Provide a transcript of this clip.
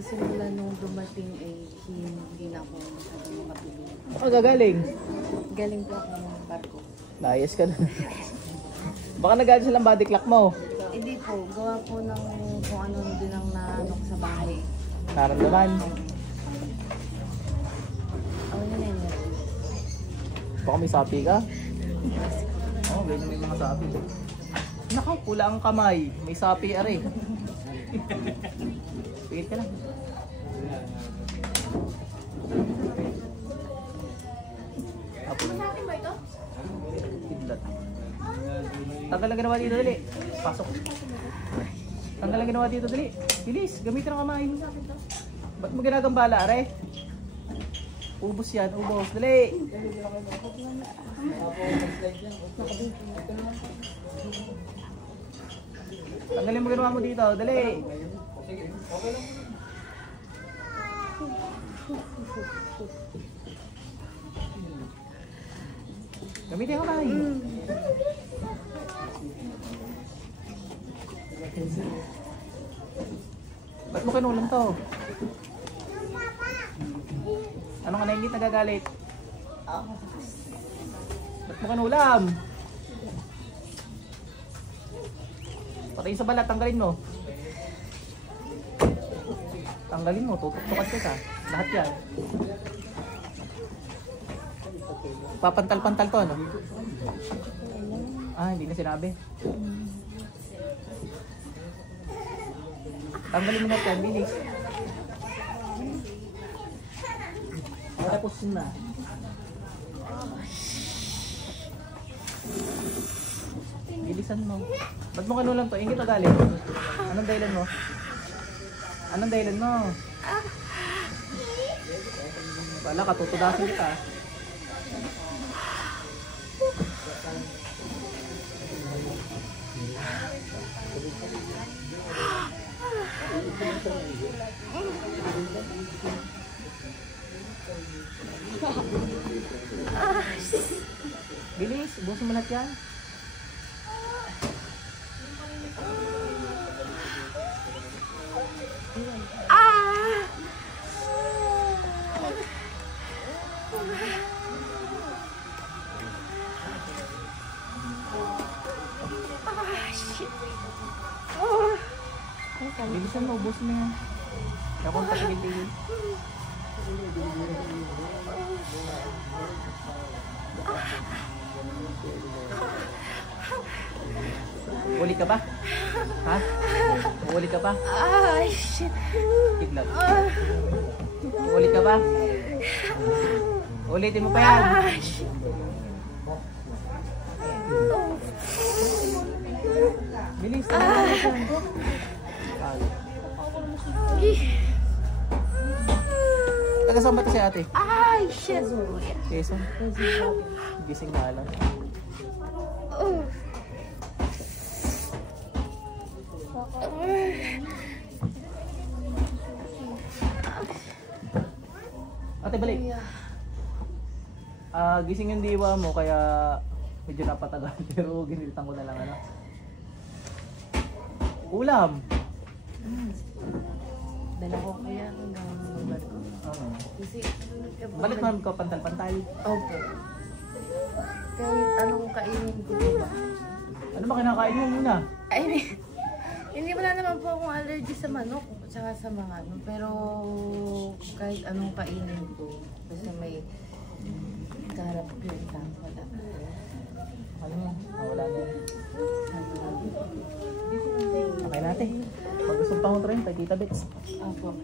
simula nung dumating ay hindi na ako masyadong mapili. Baka gagaling. Galing po ako ng barko. Layas ka na. Baka nagalit silang body clock mo. Hindi po, gawa po ng kung ano din ang naanok sa bahay. Naramdaman. Ako na yun. Baka may sapi ka? Oo, ganyan may mga sapi. Nakaw, pula ang kamay. May sapi are. Pigit ka lang. Kidlat. Tanggal ang ginawa dito, dali. Pasok. Tanggal ang ginawa dito, dali. Bilis, gamitin ang kamay. Ba't mo ginagambala, are? Ubus yan, ubus. Dali. Tanggalin mo ginawa mo dito, dali. Gamitin ang kamay. Ba't mo kinulam to? Ano ka naingit nagagalit? Ba't mo kinulam? Patayin sa balat, tanggalin mo. Tanggalin mo, tutuktukan kita. Lahat yan. Papantal-pantal to, ano? Ah, hindi na sinabi. Tanggalin mo na yan, bilis. Tapos na. Bilisan mo. Ba't mo kanulang to? Ingit o galing? Anong dahilan mo? Anong dahilan mo? Wala ka, tutudasin kita. Bilis, ubusin mo lahat yan. Bilisan mo, ubusin mo yan. Kaya kung patigil-tigil. Uli ka ba? Ha? Uli ka ba? Ay, shit. Kidlat. Uli ka ba? Ulitin mo pa yan. Bilis. Taga saan ba ito si ate? Ay, shit. Quezon. Gising na alam. Ate, balik. Gising yung diwa mo kaya medyo napatagal pero ginilitan ko na lang ano. Ulam. Dala ko kuya hanggang barko. Kasi, Balik naman ko pantal-pantal. opo. Kahit anong kainin ko ba? Ano ba kinakain mo muna? I mean, hindi wala naman po akong allergy sa manok tsaka sa mga ano. Pero kahit anong kainin ko, kasi may karap yun lang wala. Ano mo? Wala na yan. Okay natin. Mag-usap pa ko rin, Tita Bits. Opo.